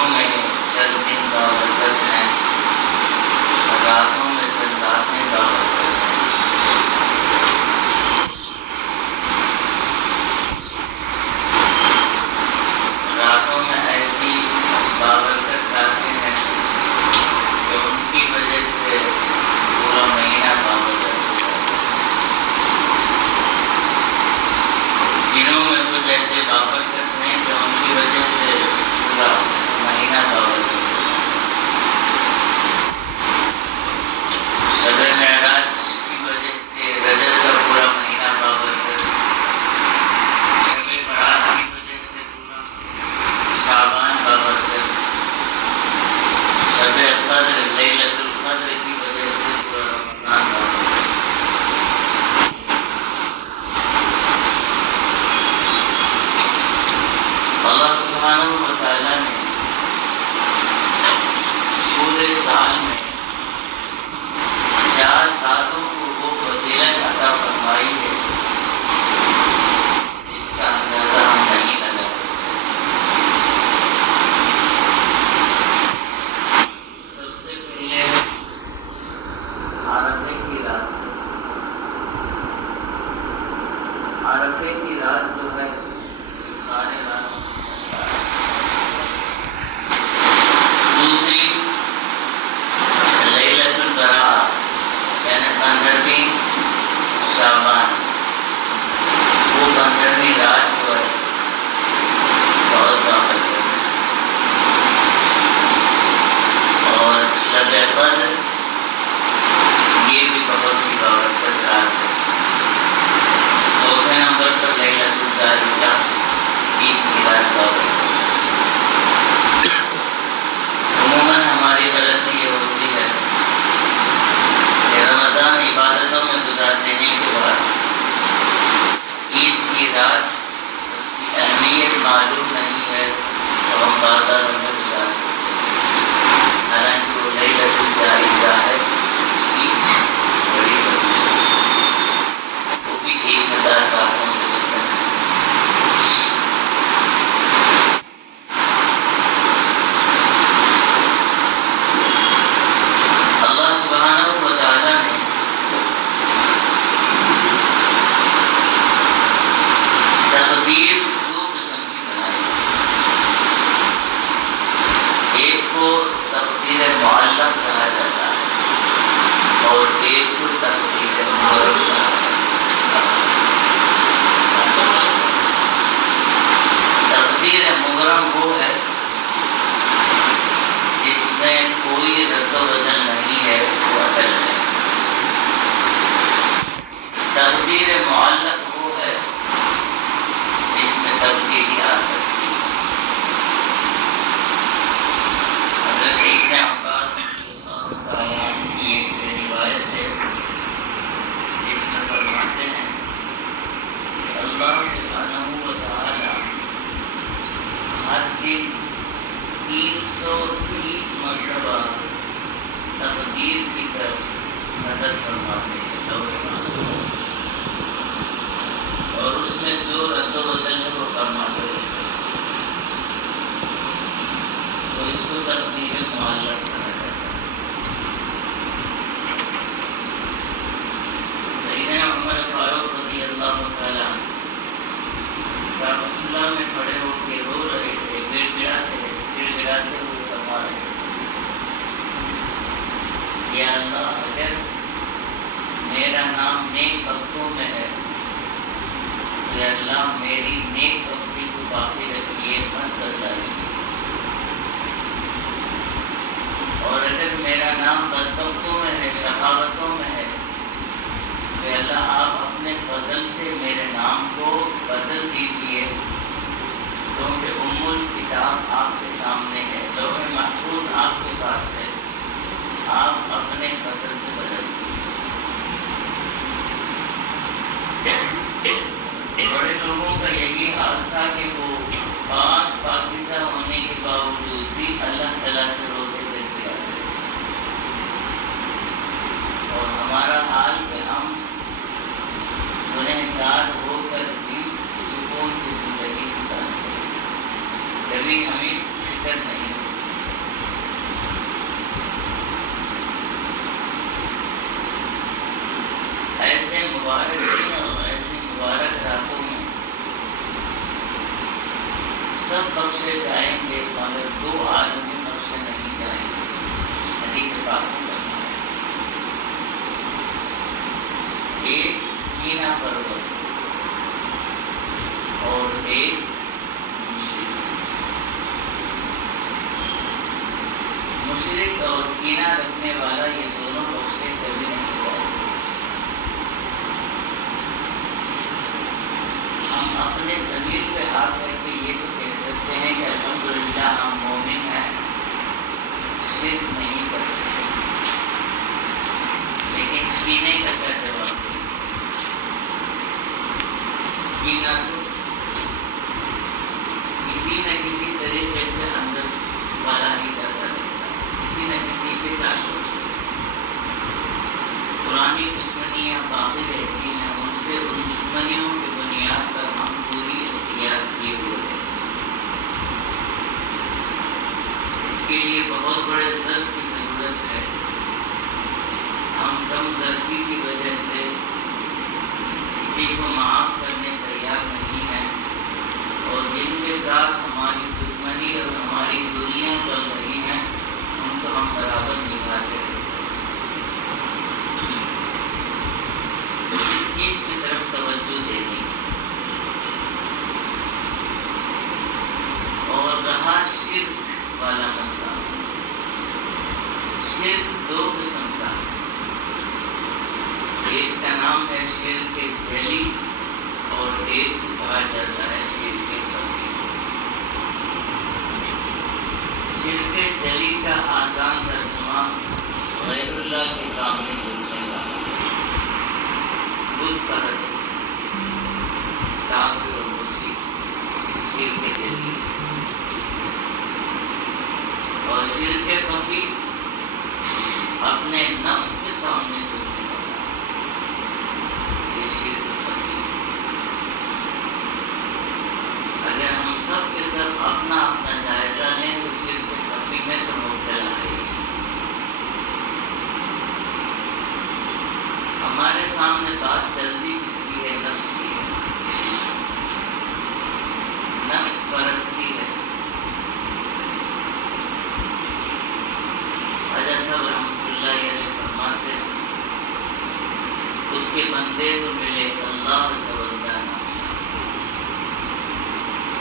دنوں میں چند دن بابرکت ہیں، راتوں میں چند راتیں بابرکت ہیں۔ راتوں میں ایسی بابرکت راتیں ہیں کہ ان کی وجہ سے پورا مہینہ بابرکت ہو جاتا ہے۔ دنوں میں کچھ ایسے بابرکت ہیں کہ ان کی وجہ سے پورا مہینہ بابرکت ہو جاتا ہے۔ شب معراج کی وجہ سے رجب کا پورا مہینہ بابرکت، شب برات کی وجہ سے پورا شعبان بابرکت، شب قدر لیلۃ القدر کی وجہ سے پورا رمضان بابرکت۔ اللہ سبحانہ و تعالیٰ نے پورے سال میں 4 راتوں کو وہ فضیلت عطا فرمائی ہے جس کا اندازہ ہم نہیں لگا سکتے۔ سب سے پہلے عرفے کی رات ہے۔ عرفے کی رات جو ہے سارے راتوں کی سردار ہے۔ دوسری لیلۃ البراء یعنی 15ویں شعبان، وہ 15ویں رات جو ہے بہت بابرکت ہے۔ اور شب قدر یہ بھی بہت ہی بابرکت رات ہے۔ چوتھے نمبر پر لیلۃ الجائزہ، عید کی رات بابرکت ہے۔ عموماً ہماری غلطی یہ ہوتی ہے کہ رمضان عبادتوں میں گزار دینے کے بعد عید کی رات اس کی اہمیت معلوم نہیں ہے تو ہم بازاروں میں گزار دیتے ہیں، حالانکہ وہ لیلۃ الجائزہ ہے، اس کی بڑی فضیلت ہے، وہ بھی 1000 راتوں سے بہتر ہے۔ اللہ سبحانہ و تعالیٰ نے تقدیر 2 قسم کی بنائی ہے۔ ایک کو تقدیر معلق کہا جاتا ہے اور ایک کو تقدیر مبرم کہا جاتا ہے۔ تقدیر مبرم وہ ہے جس میں کوئی رد و بدل نہیں ہے، وہ اٹل ہے۔ تقدیر معلق وہ ہے جس میں تبدیلی آ سکتی ہے۔ حضرت ابن عباس رضی اللہ تعالیٰ عنہ کی ایک روایت ہے جس میں فرماتے ہیں کہ اللہ سبحانہ و تعالیٰ ہر دن 330 مرتبہ تقدیر کی طرف نظر فرماتے ہیں لوح محفوظ، اور اس میں جو رد و بدل ہے وہ فرماتے رہتے ہیں، تو اس کو تقدیر معلق کہا جاتا ہے۔ سیدنا عمر فاروق رضی اللہ تعالیٰ عنہ رحمۃ اللہ میں کھڑے ہو کے رو رہے تھے، گڑ گڑاتے ہوئے فرما رہے تھے، یا اللہ اگر میرا نام نیک بختوں میں ہے تو یا اللہ میری نیک بختی کو باقی رکھیے، مت بدلائیے، اور اگر میرا نام بدبختوں میں ہے، شقاوتوں میں ہے تو یا اللہ آپ اپنے فضل سے میرے نام کو بدل دیجیے، کیونکہ ام الکتاب آپ کے سامنے ہے، لوح محفوظ آپ کے پاس ہے، آپ اپنے فضل سے بدل دیجیے۔ بڑے لوگوں کا یہی حال تھا کہ وہ پاکیزہ ہونے کے باوجود بھی اللہ تعالیٰ سے روتے گڑگڑاتے تھے، اور ہمارا حال کہ ہم گنہگار ہو کر بھی سکون کی زندگی گزارتے ہیں، کبھی ہمیں فکر نہیں ہوتی۔ ایسے مبارک دن اور ایسی مبارک راتوں میں سب بخشے جائیں گے مگر دو آدمی بخشے نہیں جائیں گے. حدیث پاک میں کرنا ہے. ایک کینہ پرور اور ایک مشرک. مشرک اور کینہ رکھنے والا یہ دونوں بخشے کبھی نہیں جائیں گے. ہم اپنے ضمیر پہ ہاتھ رکھ کے یہ تو کہہ سکتے ہیں کہ الحمدللہ ہم مومن ہیں, شرک نہیں کرتے, لیکن کینے کا کیا جواب دیں؟ کینہ تو کسی نہ کسی طریقے سے اندر والا ہی جاتا رہتا ہے, کسی نہ کسی کے تعلق سے. پرانی دشمنیاں باقی رہتی ہیں, ان سے ان دشمنیوں کی بنیاد پر ہم پوری اختیار کیے ہوئے ہیں. اس کے لیے بہت بڑے ظرف کی ضرورت ہے. ہم کم ظرفی کی وجہ سے کسی کو معاف کرنے تیار نہیں ہیں, اور جن کے ساتھ ہماری دشمنی اور ہماری دوریاں چل رہی ہیں ان کو ہم برابر نبھاتے ہیں. اس چیز کی طرف توجہ دینی ہے. اور رہا شرک والا مسئلہ, شرک دو قسم کا ہے. ایک کا نام ہے شرک جلی اور ایک کہا جاتا ہے شرک خفی. شرک جلی کا آسان ترجمہ غیر اللہ کے سامنے جھکنے والا, بت پرست, کافر اور مشرک, شرک جلی. اور شرک خفی اپنے نفس کے سامنے جھکنے والا, یہ شرک خفی. اگر ہم سب کے سب اپنا اپنا جائزہ لیں تو شرک خفی میں تو مبتلا ہے. ہمارے سامنے بات چلتی کس کی ہے؟ نفس کی ہے. نفس پرستی ہے. خواجہ صاحب رحمۃ اللہ علیہ فرماتے ہیں خود کے بندے تو ملے اللہ کا بندہ نہ ملا.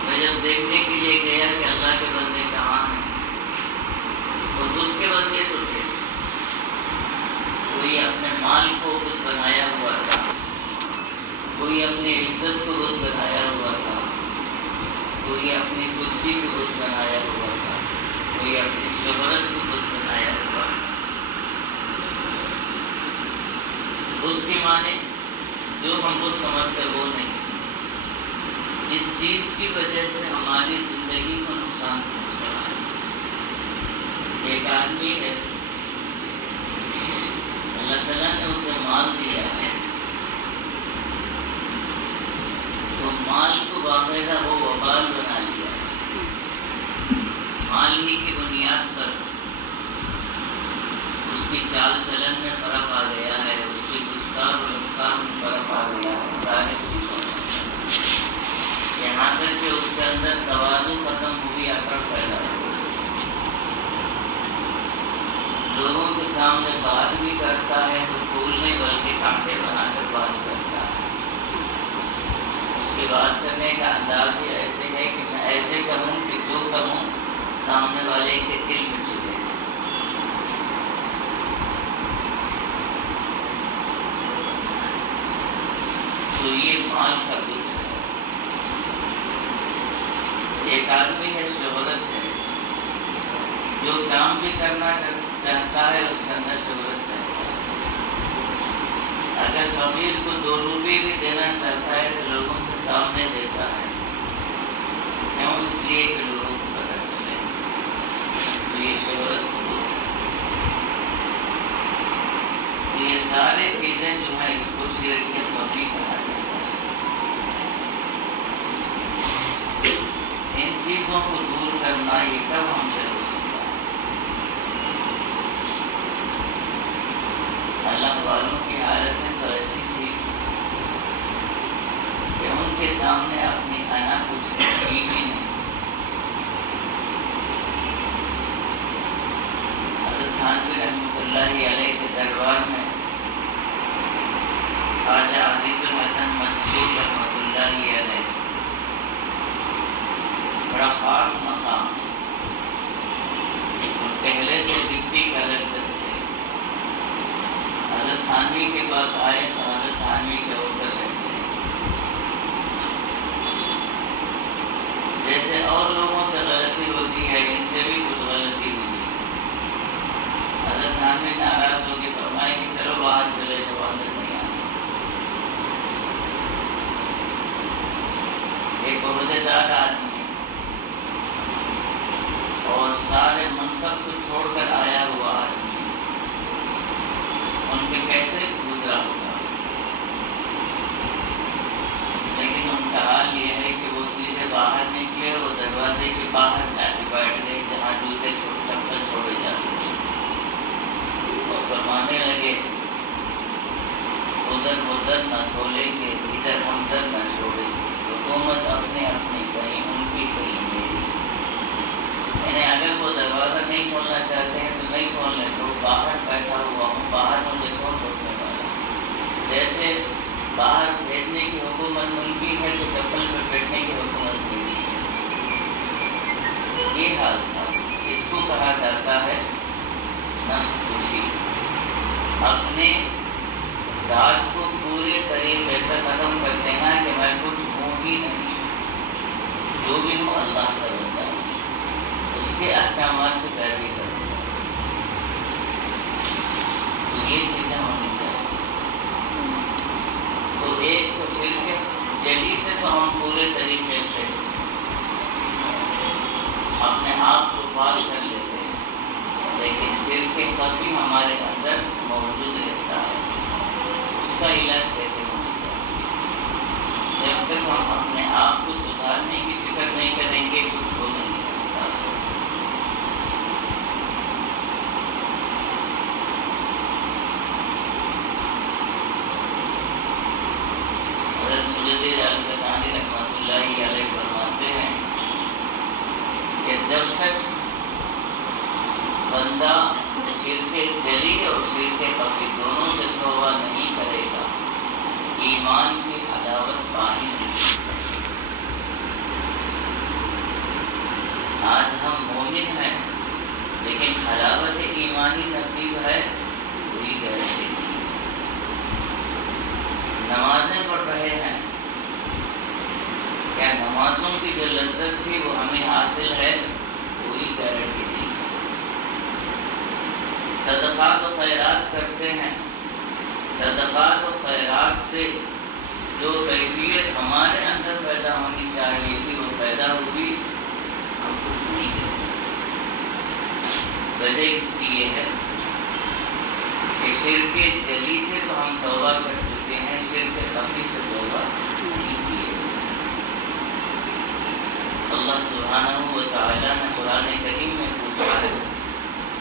میں جب دیکھنے کے لیے گیا کہ اللہ کے بندے کہاں ہیں تو خود کے بندے تو تھے. کوئی اپنے مال کو خود بنایا ہوا تھا, کوئی اپنی عزت کو خود بنایا ہوا تھا, کوئی اپنی کرسی کو خود بنایا ہوا تھا, کوئی اپنی شہرت کو خود بنایا ہوا. خود کے معنی جو ہم خود سمجھتے وہ نہیں, جس چیز کی وجہ سے ہماری زندگی کو نقصان پہنچ رہا ہے. ایک آدمی ہے, اللہ تعالیٰ نے اسے مال دیا ہے, تو مال کو باقاعدہ وہ وبال بنا لیا ہے. مال ہی کی بنیاد پر اس کی چال چلن میں فرق آ گیا ہے, اس کی گفتار و رفتار میں فرق آ گیا ہے, سارے چیزوں میں. یہاں تک کہ اس کے اندر تواضع ختم ہوئی, اکڑ پیدا ہوئی. لوگوں کے سامنے بات بھی کرتا ہے تو پھول نہیں بلکہ کانٹے بنا کر بات کرتا ہے. اس کی بات کرنے کا انداز ہی ایسے ہے کہ میں ایسے کروں کہ جو کروں سامنے والے کے دل میں چبھے. تو یہ مال کا بت ہے. ایک آدمی ہے شہرت ہے, جو کام بھی کرنا چاہتا ہے اس کے اندر شہرت چاہتا ہے. اگر فقیر کو 2 روپے بھی دینا چاہتا ہے تو لوگوں کے سامنے دیتا ہے, کیوں؟ اس لیے کہ لوگوں کو پتہ چلے. تو یہ شہرت بہت ہے. تو یہ سارے چیزیں جو ہیں اس کو شرک خفی کہا جاتا ہے. ان چیزوں کو دور کرنا یہ کب ہم سے ہو سکتا ہے؟ اللہ والوں کی حالتیں تو ایسی تھی کے سامنے اپنی انا کچھ کی بھی نہیں۔ حضرت تھانوی رحمۃ اللہ علیہ کے دربار میں خواجہ عزیز الحسن مجذوب رحمۃ اللہ علیہ بڑا خاص مقام، پہلے سے ڈپٹی کلکٹر تھے۔ حضرت تھانوی کے پاس آئے تو حضرت تھانوی کے اوپر رہتے ہیں۔ جیسے اور لوگوں سے غلطی ہوتی ہے، ان سے بھی کچھ غلطی ہوئی۔ حضرت تھانوی ناراض ہو کے فرمائے کہ چلو باہر چلے جاؤ، اندر نہیں آنا۔ ایک عہدیدار آدمی اور سارے منصب کو چھوڑ کر آیا ہوا آدمی، ان پہ کیسے گزرا ہوگا؟ لیکن ان کا حال یہ ہے کہ وہ سیدھے باہر نکلے، وہ دروازے کے باہر جا کے بیٹھ گئے جہاں جوتے چپل چھوڑے جاتے تھے، اور فرمانے لگے ادھر ادھر نہ کھولیں گے، ادھر ہم در نہ چھوڑیں گے، حکومت اپنے اپنی، کہیں ان کی کہیں میری۔ یعنی اگر وہ دروازہ نہیں کھولنا چاہتے ہیں تو نہیں کھولنے دو، باہر بیٹھا ہوا ہوں، باہر مجھے کون روکنے والا؟ جیسے باہر بھیجنے کی حکومت ان کی ہے تو چپل پہ بیٹھنے کی حکومت میری ہے۔ یہ حال تھا۔ اس کو کہا جاتا ہے نفس کشی۔ اپنے ذات کو پورے طریقے سے ختم کر دینا کہ میں کچھ ہوں ہی نہیں، جو بھی ہوں اللہ کا بندہ ہوں، اس کے احکامات کی پیروی کروں گا۔ تو یہ چیزیں ہونی چاہیے۔ تو ایک تو شرک جلی سے تو ہم پورے طریقے سے اپنے آپ کو پاک کر لیتے ہیں، لیکن شرک خفی ہمارے اندر موجود رہتا ہے۔ اس کا علاج کیسے ہونا چاہیے؟ جب تک ہم اپنے آپ کو سدھارنے کی فکر نہیں کریں گے کچھ ہو نہیں سکتا۔ حضرت مجدد الفسانی رحمۃ اللہ علیہ فرماتے ہیں کہ جب تک بندہ شرک جلی اور شرک خفی دونوں سے توبہ نہیں کرے گا، ایمان کی حلاوت پانی نہیں سکتا۔ آج ہم مومن ہیں لیکن حلاوت ایمانی نصیب ہے کوئی گارنٹی نہیں۔ نمازیں پڑھ رہے ہیں، کیا نمازوں کی جو لذت تھی وہ ہمیں حاصل ہے؟ کوئی گارنٹی نہیں۔ صدقات و خیرات کرتے ہیں، صدقات و خیرات سے جو کیفیت ہمارے اندر پیدا ہونی چاہیے تھی وہ پیدا ہوئی، ہم کچھ نہیں کر سکتے۔ وجہ اس کی یہ ہے کہ شرک جلی سے تو ہم توبہ کر چکے ہیں، شرک خفی سے توبہ نہیں کیے۔ اللہ سبحانہ و تعالیٰ نے قرآن کریم میں پوچھا ہے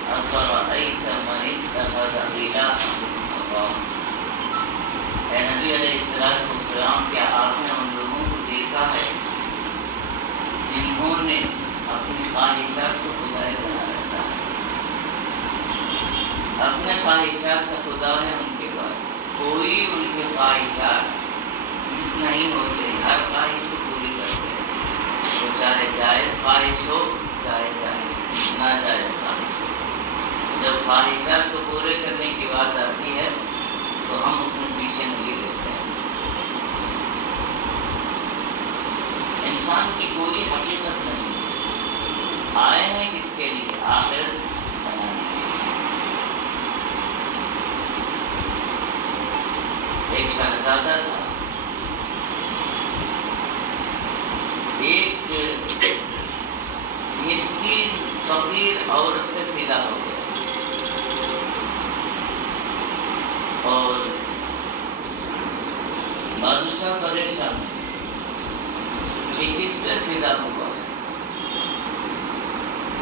أَفَرَأَيْتَ مَنِ اتَّخَذَ إِلَٰهَهُ هَوَاهُ۔ اے نبی علیہ السلام، کیا آپ نے ان لوگوں کو دیکھا ہے جنہوں نے اپنی خواہشات کو خدا بنا رکھا ہے؟ اپنے خواہشات کا خدا ہے ان کے پاس، کوئی ان کے خواہشات مس نہیں ہوتے، ہر خواہش کو پوری کرتے ہیں، وہ چاہے جائز خواہش ہو چاہے جائز ناجائز خواہش ہو۔ جب خواہشات کو پورے کرنے کی بات آتی ہے تو ہم اس میں پیچھے نہیں رہتے ہیں۔ انسان کی کوئی حقیقت نہیں، آئے ہیں کس کے لیے؟ آخرت بنانے کے لیے۔ ایک شہزادہ تھا، ایک مسکین فقیر عورت پہ فدا ہو گیا اور بادشاہ پریشان کہ کس پہ فدا ہوا،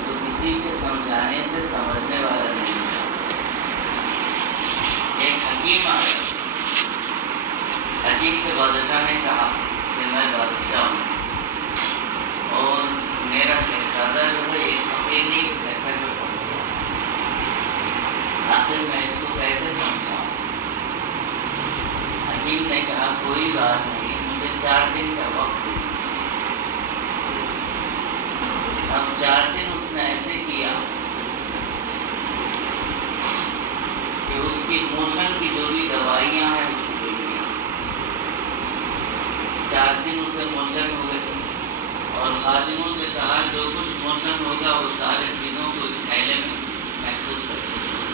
تو کسی کے سمجھانے سے سمجھنے والا نہیں تھا۔ ایک حکیم آیا، حکیم سے بادشاہ نے کہا کہ کہ میں بادشاہ ہوں اور میرا شہزادہ جو ہے ایک فقیرنی کے چکر میں پڑ گیا، آخر میں اس کو کیسے سمجھاؤں؟ حکیم نے کہا کوئی بات نہیں، مجھے 4 دن کا وقت دے دیجیے۔ اب 4 دن اس نے ایسے کیا کہ اس کی موشن کی جو بھی دوائیاں ہیں اس کو دے دیا۔ 4 دن اسے موشن ہو گئے اور خادموں سے کہا جو کچھ موشن ہوگا وہ سارے چیزوں کو ایک تھیلے میں محفوظ کر کے جاؤ۔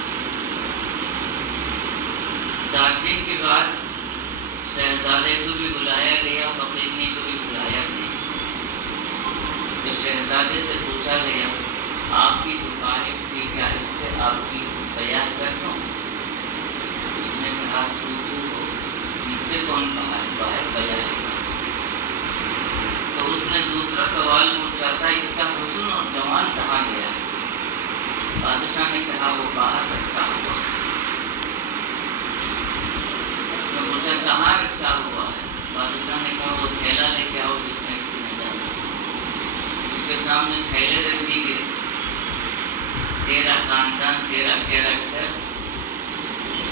4 دن کے بعد شہزادے کو بھی بلایا گیا، فقیرنی کو بھی بلایا گیا۔ تو شہزادے سے پوچھا گیا آپ کی جو خواہش تھی کیا اس سے آپ کی بیان کر دوں؟ اس نے کہا تو ہو، اس سے کون باہر بیان ہے؟ تو اس نے دوسرا سوال پوچھا تھا اس کا حسن اور جمال کہاں گیا؟ بادشاہ نے کہا وہ باہر رکھا ہوا ہے۔ اس نے پوچھا کہاں رکھا ہوا ہے؟ بادشاہ نے کہا وہ تھیلا لے کے آؤ جس میں اس کی نجاست ہے۔ اس کے سامنے تھیلے رکھ دی گئے، تیرا خاندان، تیرا کیریکٹر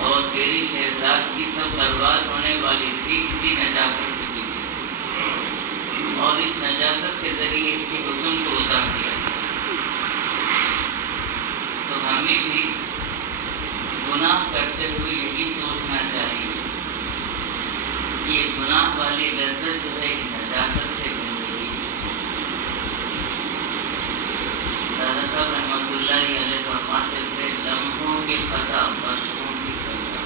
اور تیری شہزادگی سب برباد ہونے والی تھی اسی نجاست کے پیچھے، اور اس نجاست کے ذریعے اس کی حسن کو اتار دیا۔ تو ہمیں بھی گناہ کرتے ہوئے یہی سوچنا چاہیے کہ یہ گناہ والی لذت جو ہے ایک نجاست سے زندگی۔ دادا صاحب رحمۃ اللہ علیہ فرماتے تھے لمحوں کی خطا برسوں کی سزا۔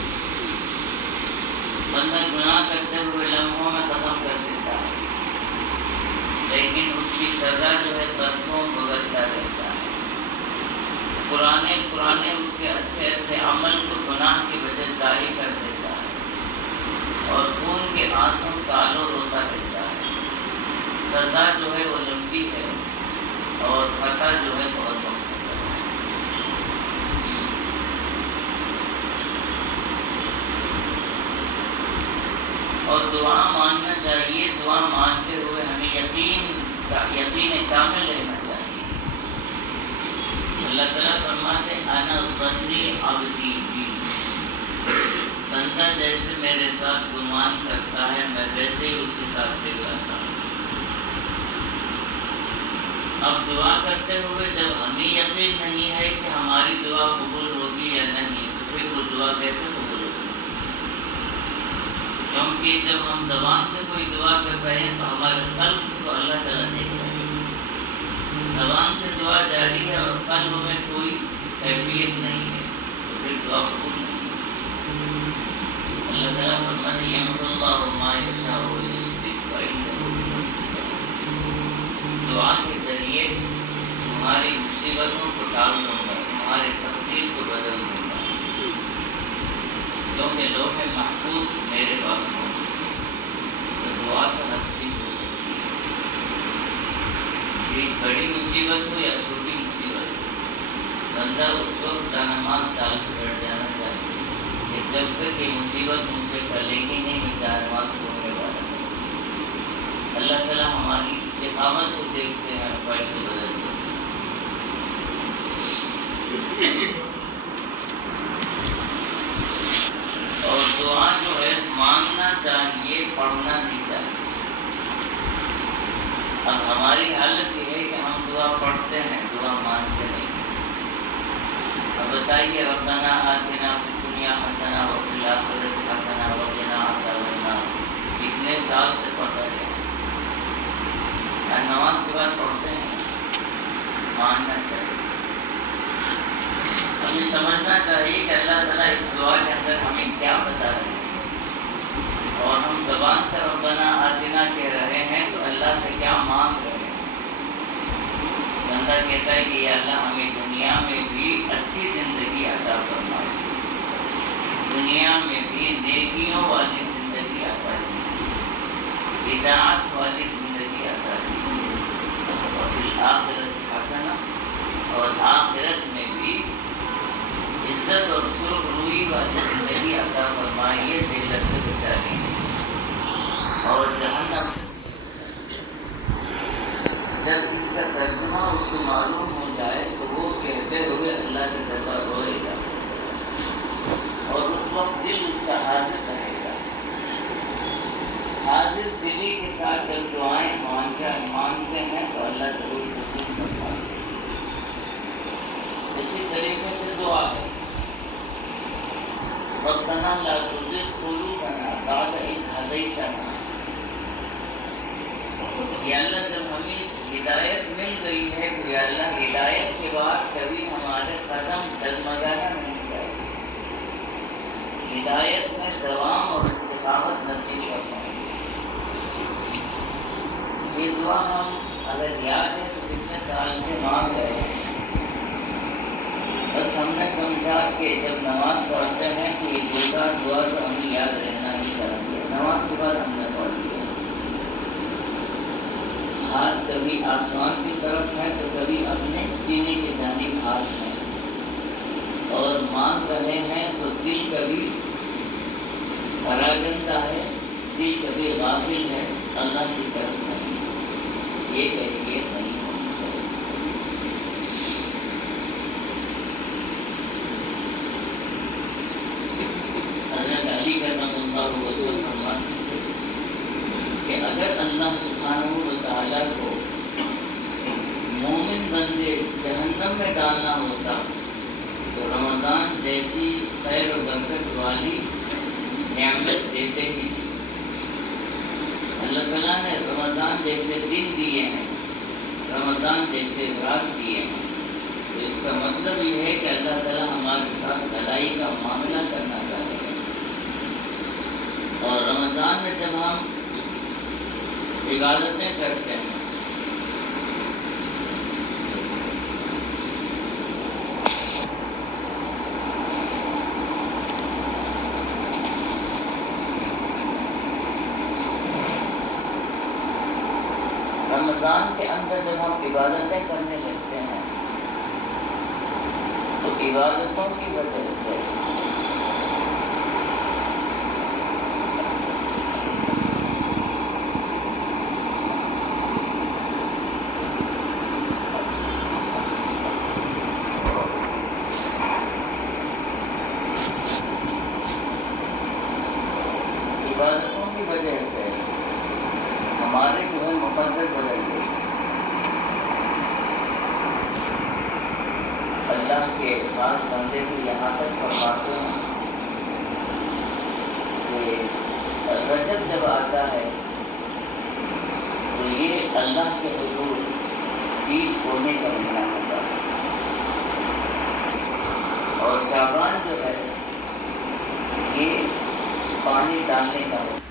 بندہ گناہ کرتے ہوئے لمحوں میں ختم کر دیتا ہے، لیکن اس کی سزا جو ہے برسوں بھگتتا رہتا ہے۔ پرانے اس کے اچھے عمل کو گناہ کی وجہ ضائع کر دیتا ہے اور خون کے آنسوں سالوں روتا رہتا ہے۔ سزا جو ہے وہ لمبی ہے اور خطا جو ہے بہت مختصر ہے۔ اور دعا مانگنا چاہیے، دعا مانگتے ہوئے ہمیں یقین کامل رہنا چاہیے۔ اللہ تعالیٰ فرماتے انا ظنی عبدی بی، بندہ جیسے میرے ساتھ گمان کرتا ہے میں ویسے ہی اس کے ساتھ پیش آتا ہوں۔ اب دعا کرتے ہوئے جب ہمیں یقین نہیں ہے کہ ہماری دعا قبول ہوگی یا نہیں تو پھر وہ دعا کیسے قبول ہو سکتی ہے؟ کیونکہ جب ہم زبان سے کوئی دعا کر رہے ہیں تو ہمارے قلب کو اللہ تعالیٰ دیکھ رہے ہیں۔ زبان سے دعا جاری ہے اور قلب میں کوئی کیفیت نہیں ہے تو پھر دعا قبول نہیں ہے۔ اللہ تعالیٰ فرماتے ہیں یمحو اللہ ما یشاء ویثبت وعنده ام الکتاب، دعا کے ذریعے تمہاری مصیبتوں کو ٹال دوں گا، تمہارے تقدیر کو بدل دوں گا، کیونکہ لوح محفوظ میرے پاس موجود ہے۔ تو دعا سے ہر چیز ہو سکتی ہے، ایک بڑی مصیبت ہو یا چھوٹی مصیبت ہو، بندہ اس وقت جانماز ڈال کے بیٹھ جانا چاہیے کہ جب تک یہ مصیبت مجھ سے ٹلے گی نہیں میں جانماز چھوڑنے والا ہوں۔ اللہ تعالیٰ ہماری استقامت کو دیکھتے ہیں، فیصلے بدل دیتے ہیں۔ اور دعا جو ہے مانگنا چاہیے، پڑھنا نہیں چاہیے۔ اب ہماری حالت یہ ہے کہ ہم دعا پڑھتے ہیں، دعا مانگتے نہیں۔ اب بتائیے ربنا آتنا فی الدنیا حسنہ وفی الآخرۃ حسنہ وقنا عذاب النار کتنے سال سے پڑھ رہے ہیں؟ نماز کے بعد پڑھتے ہیں، مانگنا چاہیے۔ ہمیں سمجھنا چاہیے کہ اللہ تعالیٰ اس دعا کے اندر ہمیں کیا بتا رہے ہیں، اور ہم زبان سے ربنا آتنا کہہ رہے ہیں تو اللہ سے کیا مانگ رہے ہیں۔ بندہ کہتا ہے کہ یا اللہ ہمیں دنیا میں بھی اچھی زندگی عطا فرمائے، دنیا میں بھی نیکیوں والی زندگی عطا کیجیے، اطاعت والی زندگی عطا کیجیے، اور فی الآخرۃ حسنہ، اور آخرت میں بھی عزت اور سرخ روئی والی زندگی عطا فرمائیے، ذلت سے بچا لیجیے اور جہنم سے ربنا لا تزغ قلوبنا بعد إذ هديتنا. یا اللہ جب ہمیں ہدایت مل گئی ہے تو یا اللہ ہدایت کے بعد کبھی ہمارے قدم ڈگمگانا نہیں چاہیے. ہدایت میں دوام اور استقامت نصیب فرمائے. یہ دعا ہم اگر یاد ہے تو کتنے سال سے مانگ رہے ہیں. بس ہم نے سمجھا کہ جب نماز پڑھتے ہیں تو یہ دعا تو ہمیں یاد رہنا ہی چاہیے. نماز کے بعد ہم نے پڑھ لیا. ہاتھ کبھی آسمان کی طرف ہے تو کبھی اپنے سینے کے جانب ہاتھ ہے اور مانگ رہے ہیں تو دل کبھی پراگندہ ہے, دل کبھی غافل ہے, اللہ کی طرف نہیں. یہ کیفیت نہیں ہونی چاہیے. حضرت علی کرم اللہ وجہ فرماتے تھے کہ اگر اللہ سبحانہ و تعالیٰ کو مومن بندے جہنم میں ڈالنا ہوتا تو رمضان جیسی خیر و برکت والی نعمت دیتے ہی تھی. اللہ تعالیٰ نے رمضان جیسے دن دیے ہیں, رمضان جیسے رات دیے ہیں, تو اس کا مطلب یہ ہے کہ اللہ تعالیٰ ہمارے ساتھ بھلائی کا معاملہ کرنا چاہتے ہیں. اور رمضان میں جب ہم عبادتیں کرتے ہیں رمضان کے اندر جب ہم عبادتیں کرنے لگتے ہیں تو عبادتوں کی وجہ سے ہمارے جو ہے مقدر بدل گئے. اللہ کے خاص بندے کو یہاں تک فرماتے ہیں کہ رجب جب آتا ہے تو یہ اللہ کے حضور بیج بونے کا مہینہ ہوتا ہے, اور شعبان جو ہے یہ پانی ڈالنے کا ہوتا ہے.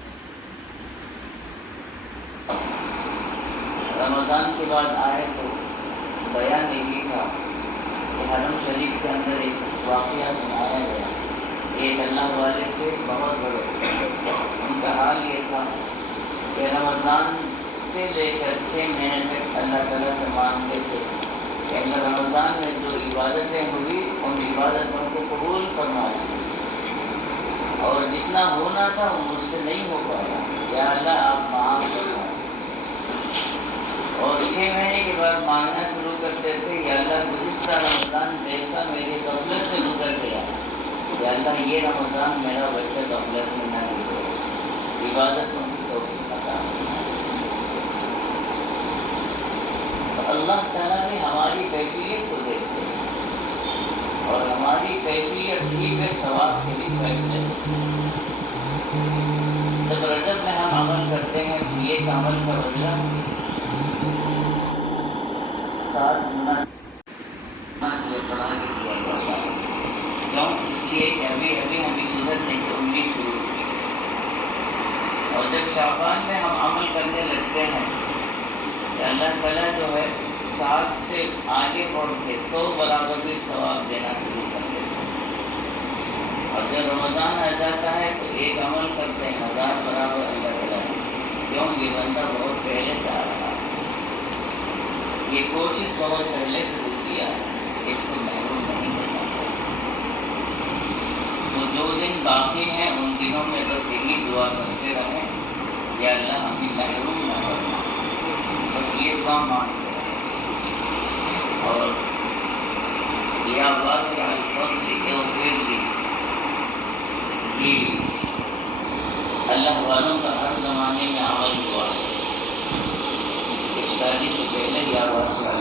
رمضان کے بعد آئے تو بیان یہی تھا کہ حرم شریف کے اندر ایک واقعہ سنایا گیا. ایک اللہ والے تھے بہت بڑے, ان کا حال یہ تھا کہ رمضان سے لے کر 6 مہینے تک اللہ تعالیٰ سے مانگتے تھے کہ اللہ رمضان میں جو عبادتیں ہوئی ان عبادتوں کو قبول فرما لیجیے, اور جتنا ہونا تھا وہ مجھ سے نہیں ہو پایا, یا اللہ آپ معاف فرمائیں. اور 6 مہینے کے بعد مانگنا شروع کرتے تھے, یا اللہ گزشتہ رمضان جیسا میری غفلت سے گزر گیا, یا اللہ یہ رمضان میرا ویسے غفلت میں نہ گزرے, عبادتوں کی توفیق عطا فرمائے. تو اللہ تعالیٰ نے ہماری کیفیت کو دیکھتے ہیں اور ہماری کیفیت ہی پہ ثواب کے بھی فیصلے ہوتے ہیں. جب رجب میں ہم عمل کرتے ہیں تو یہ عمل کا بدلہ 7 گنا پڑھا کے دیا جاتا ہے. کیوں؟ اس لیے کہ ابھی ہم اس سیزن کی امید شروع کی, اور جب شعبان میں ہم عمل کرنے لگتے ہیں کہ اللہ تعالیٰ جو ہے 7 سے آگے بڑھ کے 100 برابر بھی ثواب دینا شروع کر دیتے ہیں. اور جب رمضان آ جاتا ہے تو ایک عمل کرتے ہیں 1000 برابر اللہ تعالیٰ. کیوں؟ یہ بندہ بہت پہلے سے آ رہا ہے, یہ کوشش بہت پہلے سے کیا ہے, اس کو محروم نہیں کرنا چاہیے. تو جو دن باقی ہیں ان دنوں میں بس یہی دعا کرتے رہیں, یا اللہ ہمیں محروم نہ کرنا, بس یہ دعا مانگتے رہیں. اور یا واسع الفضل اغفر لی, یہ اللہ والوں کا ہر زمانے میں عمل ہوا ہے. افطاری سے پہلے یا واسع